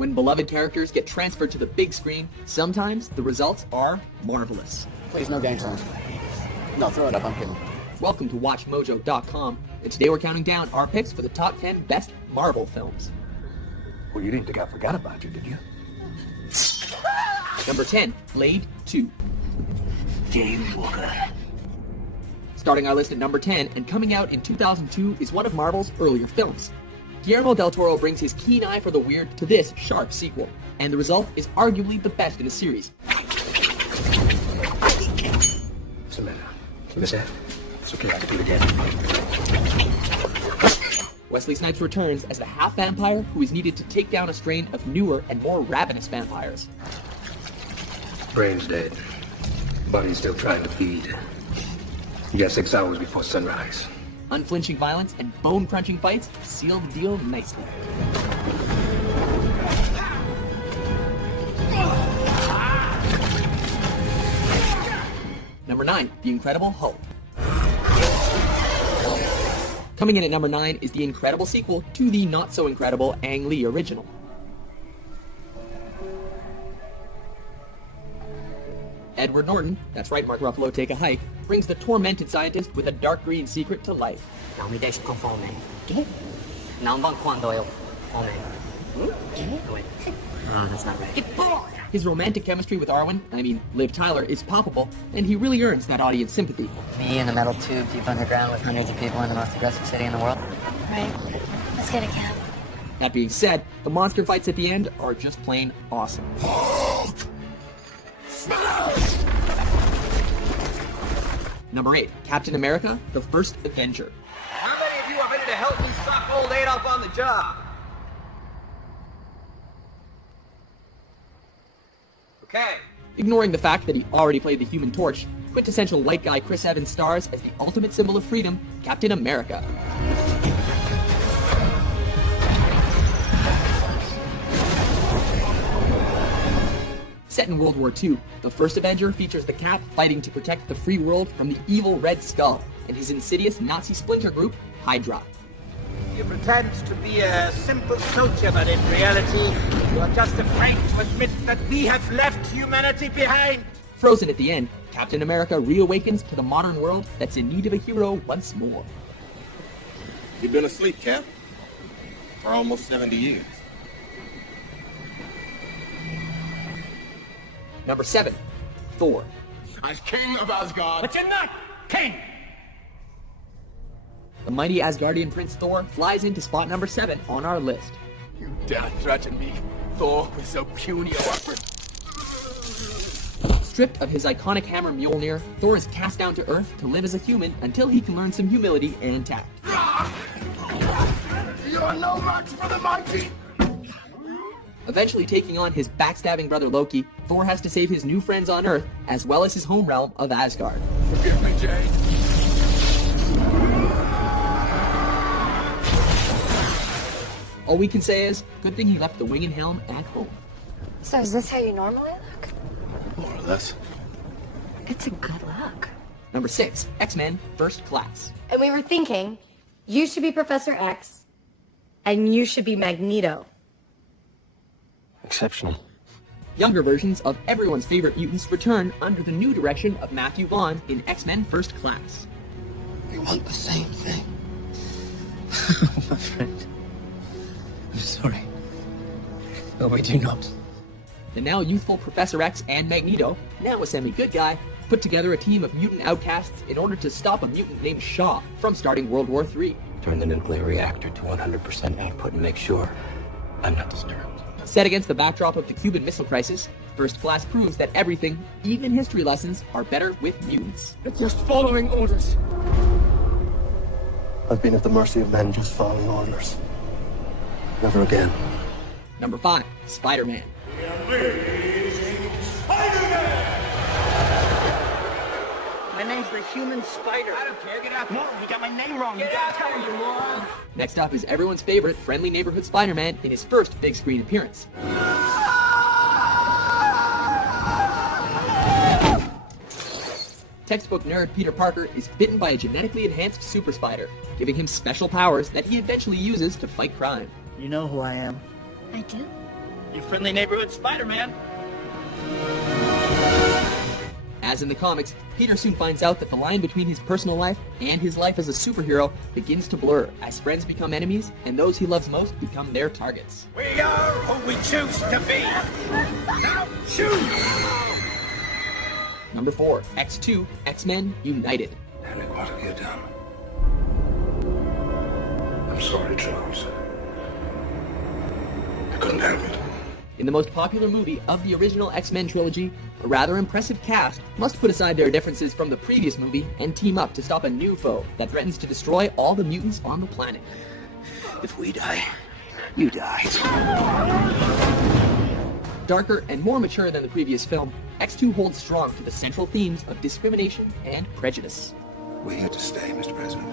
When beloved characters get transferred to the big screen, sometimes the results are marvelous. Please, no gang signs. No, throw it up, I'm kidding. Welcome to WatchMojo.com, and today we're counting down our picks for the top 10 best Marvel films. Well, you didn't think I forgot about you, did you? Number 10, Blade 2. James Walker. Starting our list at number 10 and coming out in 2002 is one of Marvel's earlier films. Guillermo del Toro brings his keen eye for the weird to this sharp sequel, and the result is arguably the best in the series. Samantha, what's that? It's okay, I can do it again. Wesley Snipes returns as the half-vampire who is needed to take down a strain of newer and more ravenous vampires. Brain's dead. Body's still trying to feed. You got 6 hours before sunrise. Unflinching violence and bone-crunching fights seal the deal nicely. Number 9, The Incredible Hulk. Coming in at number 9 is the incredible sequel to the not-so-incredible Ang Lee original. Edward Norton, that's right, Mark Ruffalo, take a hike, brings the tormented scientist with a dark green secret to life. Não me deixe com fome. Não vão quando eu fome. Wait. Oh, that's not right. His romantic chemistry with Liv Tyler, is palpable, and he really earns that audience sympathy. Me in a metal tube deep underground with hundreds of people in the most aggressive city in the world. Right. Let's get a cab. That being said, the monster fights at the end are just plain awesome. Number 8, Captain America, The First Avenger. How many of you are ready to help me stop old Adolf on the job? Okay. Ignoring the fact that he already played the Human Torch, quintessential white guy Chris Evans stars as the ultimate symbol of freedom, Captain America. Set in World War II, The First Avenger features the Cap fighting to protect the free world from the evil Red Skull and his insidious Nazi splinter group, Hydra. You pretend to be a simple soldier, but in reality, you are just afraid to admit that we have left humanity behind. Frozen at the end, Captain America reawakens to the modern world that's in need of a hero once more. You've been asleep, Cap? For almost 70 years. Number 7, Thor. As king of Asgard. But you're not king! The mighty Asgardian Prince Thor flies into spot number 7 on our list. You dare threaten me, Thor, with so puny a weapon. Stripped of his iconic hammer Mjolnir, Thor is cast down to Earth to live as a human until he can learn some humility and tact. You're no match for the mighty! Eventually taking on his backstabbing brother Loki, Thor has to save his new friends on Earth, as well as his home realm of Asgard. Forgive me, Jane. All we can say is, good thing he left the wing and helm at home. So is this how you normally look? More or less. It's a good look. Number 6, X-Men First Class. And we were thinking, you should be Professor X, and you should be Magneto. Exceptional. Younger versions of everyone's favorite mutants return under the new direction of Matthew Vaughn in X-Men First Class. We want the same thing. My friend. I'm sorry. No, we do not. The now youthful Professor X and Magneto, now a semi-good guy, put together a team of mutant outcasts in order to stop a mutant named Shaw from starting World War III. Turn the nuclear reactor to 100% output and make sure I'm not disturbed. Set against the backdrop of the Cuban Missile Crisis, First Class proves that everything, even history lessons, are better with mutants. It's just following orders. I've been at the mercy of men just following orders. Never again. Number 5, Spider-Man. My name's the Human Spider. I don't care, get out there. No, you got my name wrong. Get out there, you moron. Next up is everyone's favorite friendly neighborhood Spider-Man in his first big screen appearance. Textbook nerd Peter Parker is bitten by a genetically enhanced super spider, giving him special powers that he eventually uses to fight crime. You know who I am. I do? Your friendly neighborhood Spider-Man. As in the comics, Peter soon finds out that the line between his personal life and his life as a superhero begins to blur as friends become enemies and those he loves most become their targets. We are who we choose to be. Now choose! Number 4, X2, X-Men United. Henry, what have you done? I'm sorry, Charles. I couldn't help it. In the most popular movie of the original X-Men trilogy, a rather impressive cast must put aside their differences from the previous movie and team up to stop a new foe that threatens to destroy all the mutants on the planet. If we die, you die. Darker and more mature than the previous film, X2 holds strong to the central themes of discrimination and prejudice. We're here to stay, Mr. President.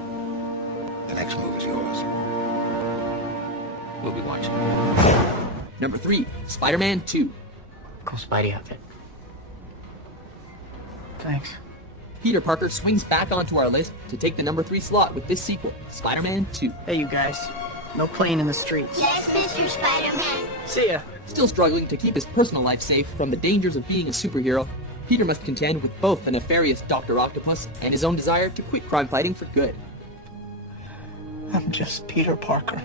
The next move is yours. We'll be watching. Number 3, Spider-Man 2. Cool Spidey outfit. Thanks. Peter Parker swings back onto our list to take the number 3 slot with this sequel, Spider-Man 2. Hey, you guys. No playing in the streets. Yes, Mr. Spider-Man. See ya. Still struggling to keep his personal life safe from the dangers of being a superhero, Peter must contend with both the nefarious Dr. Octopus and his own desire to quit crime fighting for good. I'm just Peter Parker.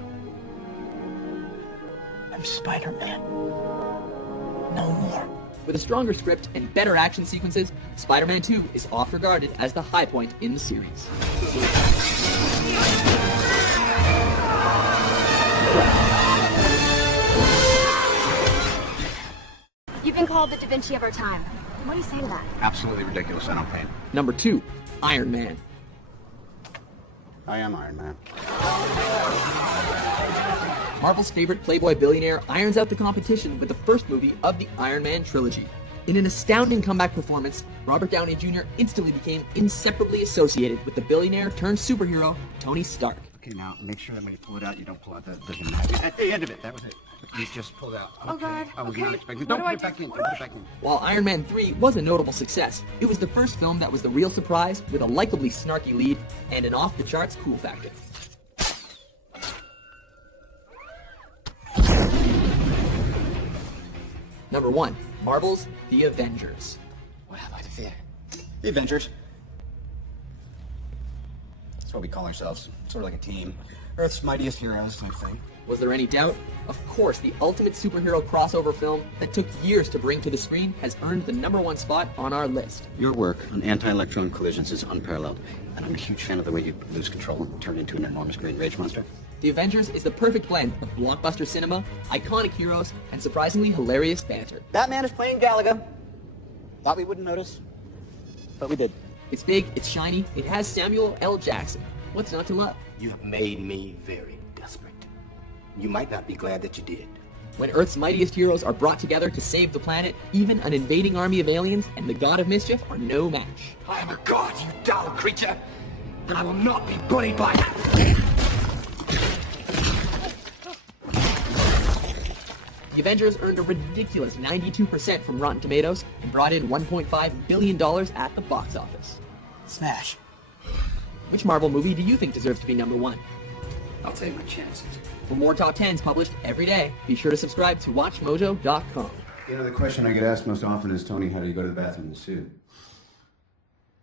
I'm Spider-Man. No more. With a stronger script and better action sequences, Spider-Man 2 is oft regarded as the high point in the series. You've been called the Da Vinci of our time. What do you say to that? Absolutely ridiculous. I don't pay. Number 2, Iron Man. I am Iron Man. Marvel's favorite playboy billionaire irons out the competition with the first movie of the Iron Man trilogy. In an astounding comeback performance, Robert Downey Jr. instantly became inseparably associated with the billionaire turned superhero Tony Stark. Okay, now make sure that when you pull it out, you don't pull out the magic. At the end of it, that was it. You just pulled out. Oh, God. I was Okay. not expecting. What Don't do put I it back do? in. Don't put it back in. While Iron Man 3 was a notable success, it was the first film that was the real surprise with a likably snarky lead and an off-the-charts cool factor. Number 1, Marvel's The Avengers. What have I to fear? The Avengers. That's what we call ourselves. Sort of like a team. Earth's mightiest heroes type thing. Was there any doubt? Of course, the ultimate superhero crossover film that took years to bring to the screen has earned the number 1 spot on our list. Your work on anti-electron collisions is unparalleled, and I'm a huge fan of the way you lose control and turn into an enormous green rage monster. The Avengers is the perfect blend of blockbuster cinema, iconic heroes, and surprisingly hilarious banter. Batman is playing Galaga. Thought we wouldn't notice, but we did. It's big, it's shiny, it has Samuel L. Jackson. What's not to love? You have made me very desperate. You might not be glad that you did. When Earth's mightiest heroes are brought together to save the planet, even an invading army of aliens and the God of Mischief are no match. I am a god, you dull creature, and I will not be bullied by... The Avengers earned a ridiculous 92% from Rotten Tomatoes and brought in $1.5 billion at the box office. Smash. Which Marvel movie do you think deserves to be number 1? I'll take my chances. For more top 10s published every day, be sure to subscribe to WatchMojo.com. You know, the question I get asked most often is, Tony, how do you go to the bathroom in the suit?